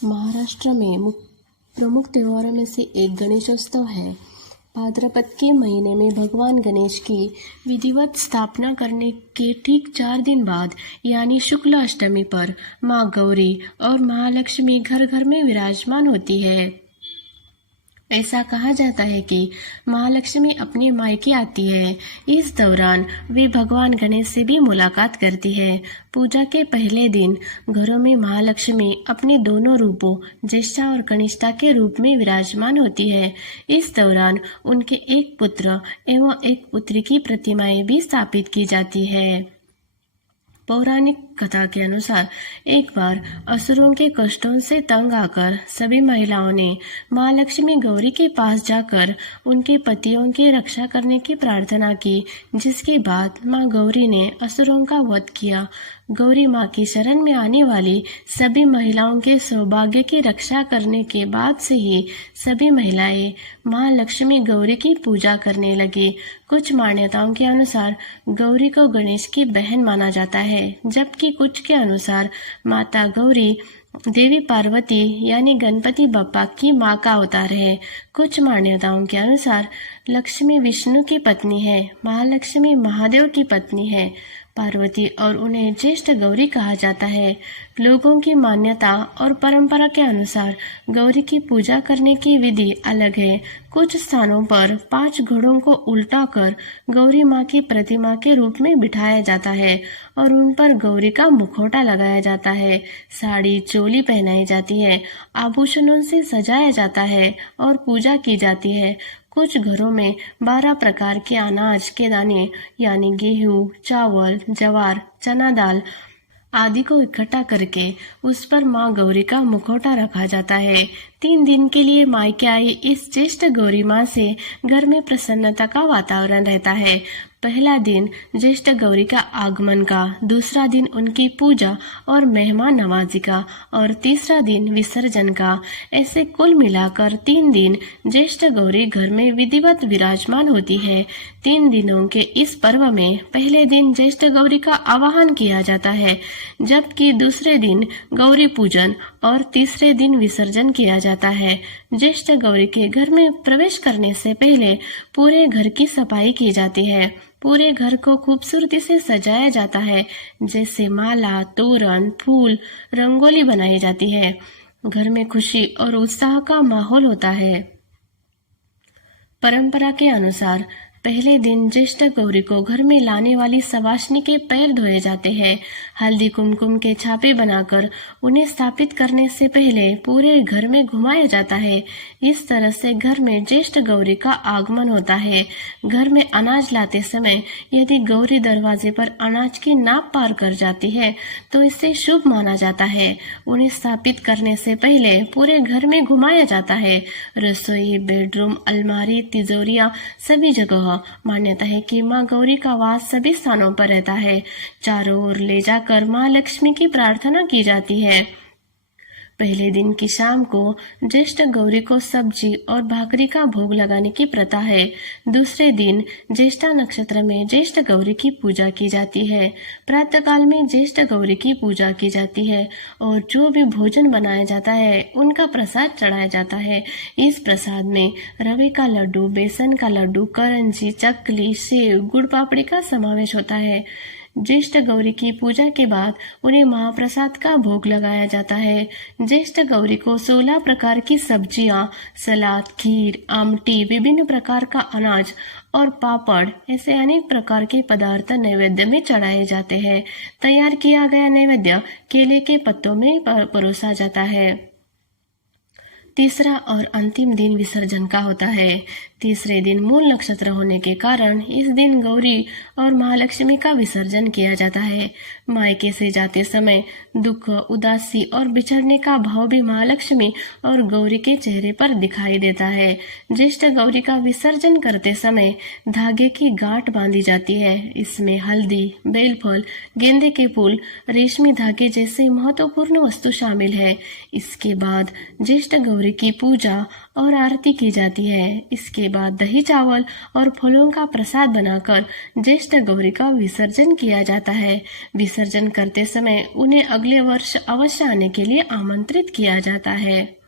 महाराष्ट्र में प्रमुख त्योहारों में से एक गणेशोत्सव है। भाद्रपद के महीने में भगवान गणेश की विधिवत स्थापना करने के ठीक 4 दिन बाद यानी शुक्ल अष्टमी पर माँ गौरी और महालक्ष्मी घर घर में विराजमान होती है। ऐसा कहा जाता है कि महालक्ष्मी अपने मायके आती है। इस दौरान वे भगवान गणेश से भी मुलाकात करती है। पूजा के पहले दिन घरों में महालक्ष्मी अपने दोनों रूपों ज्येष्ठा और कनिष्ठा के रूप में विराजमान होती है। इस दौरान उनके एक पुत्र एवं एक पुत्री की प्रतिमाएं भी स्थापित की जाती है। पौराणिक कथा के अनुसार एक बार असुरों के कष्टों से तंग आकर सभी महिलाओं ने माँ लक्ष्मी गौरी के पास जाकर उनके पतियों की रक्षा करने की प्रार्थना की, जिसके बाद माँ गौरी ने असुरों का वध किया। गौरी माँ की शरण में आने वाली सभी महिलाओं के सौभाग्य की रक्षा करने के बाद से ही सभी महिलाएं माँ लक्ष्मी गौरी की पूजा करने लगी। कुछ मान्यताओं के अनुसार गौरी को गणेश की बहन माना जाता है, जबकि कुछ के अनुसार माता गौरी देवी पार्वती यानी गणपति बप्पा की मां का अवतार है। कुछ मान्यताओं के अनुसार लक्ष्मी विष्णु की पत्नी है, महालक्ष्मी महादेव की पत्नी है, पार्वती और उन्हें ज्येष्ठ गौरी कहा जाता है। लोगों की मान्यता और परंपरा के अनुसार गौरी की पूजा करने की विधि अलग है। कुछ स्थानों पर 5 घोड़ों को उल्टाकर गौरी माँ की प्रतिमा के रूप में बिठाया जाता है और उन पर गौरी का मुखौटा लगाया जाता है। साड़ी चोली पहनाई जाती है, आभूषणों से सजाया जाता है और पूजा की जाती है। कुछ घरों में 12 प्रकार के अनाज के दाने यानी गेहूं, चावल, ज्वार, चना दाल आदि को इकट्ठा करके उस पर माँ गौरी का मुखौटा रखा जाता है। 3 दिन के लिए मायके आई इस ज्येष्ठ गौरी माँ से घर में प्रसन्नता का वातावरण रहता है। पहला दिन ज्येष्ठ गौरी का आगमन का, दूसरा दिन उनकी पूजा और मेहमान नवाजी का और तीसरा दिन विसर्जन का। ऐसे कुल मिलाकर 3 दिन ज्येष्ठ गौरी घर में विधिवत विराजमान होती है। 3 दिनों के इस पर्व में पहले दिन ज्येष्ठ गौरी का आवाहन किया जाता है, जबकि दूसरे दिन गौरी पूजन और तीसरे दिन विसर्जन किया जाता है। ज्येष्ठ गौरी के घर में प्रवेश करने से पहले पूरे घर की सफाई की जाती है। पूरे घर को खूबसूरती से सजाया जाता है, जैसे माला, तोरण, फूल, रंगोली बनाई जाती है। घर में खुशी और उत्साह का माहौल होता है। परंपरा के अनुसार पहले दिन ज्येष्ठ गौरी को घर में लाने वाली सवाष्णी के पैर धोए जाते हैं। हल्दी कुमकुम के छापे बनाकर उन्हें स्थापित करने से पहले पूरे घर में घुमाया जाता है। इस तरह से घर में ज्येष्ठ गौरी का आगमन होता है। घर में अनाज लाते समय यदि गौरी दरवाजे पर अनाज की नाप पार कर जाती है तो इसे शुभ माना जाता है। उन्हें स्थापित करने से पहले पूरे घर में घुमाया जाता है। रसोई, बेडरूम, अलमारी, तिजोरियां सभी जगह मान्यता है कि माँ गौरी का वास सभी स्थानों पर रहता है। चारों ओर ले जाकर माँ लक्ष्मी की प्रार्थना की जाती है। पहले दिन की शाम को ज्येष्ठ गौरी को सब्जी और भाकरी का भोग लगाने की प्रथा है। दूसरे दिन ज्येष्ठा नक्षत्र में ज्येष्ठ गौरी की पूजा की जाती है। प्रातःकाल में ज्येष्ठ गौरी की पूजा की जाती है और जो भी भोजन बनाया जाता है उनका प्रसाद चढ़ाया जाता है। इस प्रसाद में रवे का लड्डू, बेसन का लड्डू, करंजी, चकली, सेव, गुड़ पापड़ी का समावेश होता है। ज्येष्ठ गौरी की पूजा के बाद उन्हें महाप्रसाद का भोग लगाया जाता है। ज्येष्ठ गौरी को 16 प्रकार की सब्जियां, सलाद, खीर, आमटी, विभिन्न प्रकार का अनाज और पापड़ ऐसे अनेक प्रकार के पदार्थ नैवेद्य में चढ़ाए जाते हैं। तैयार किया गया नैवेद्य केले के पत्तों में परोसा जाता है। तीसरा और अंतिम दिन विसर्जन का होता है। तीसरे दिन मूल नक्षत्र होने के कारण इस दिन गौरी और महालक्ष्मी का विसर्जन किया जाता है। मायके से जाते समय दुख, उदासी और बिछड़ने का भाव भी महालक्ष्मी और गौरी के चेहरे पर दिखाई देता है। ज्येष्ठ गौरी का विसर्जन करते समय धागे की गांठ बांधी जाती है। इसमें हल्दी, बेलफल, गेंदे के फूल, रेशमी धागे जैसे महत्वपूर्ण वस्तु शामिल है। इसके बाद ज्येष्ठ गौरी गौरी की पूजा और आरती की जाती है। इसके बाद दही चावल और फलों का प्रसाद बनाकर ज्येष्ठ गौरी का विसर्जन किया जाता है। विसर्जन करते समय उन्हें अगले वर्ष अवश्य आने के लिए आमंत्रित किया जाता है।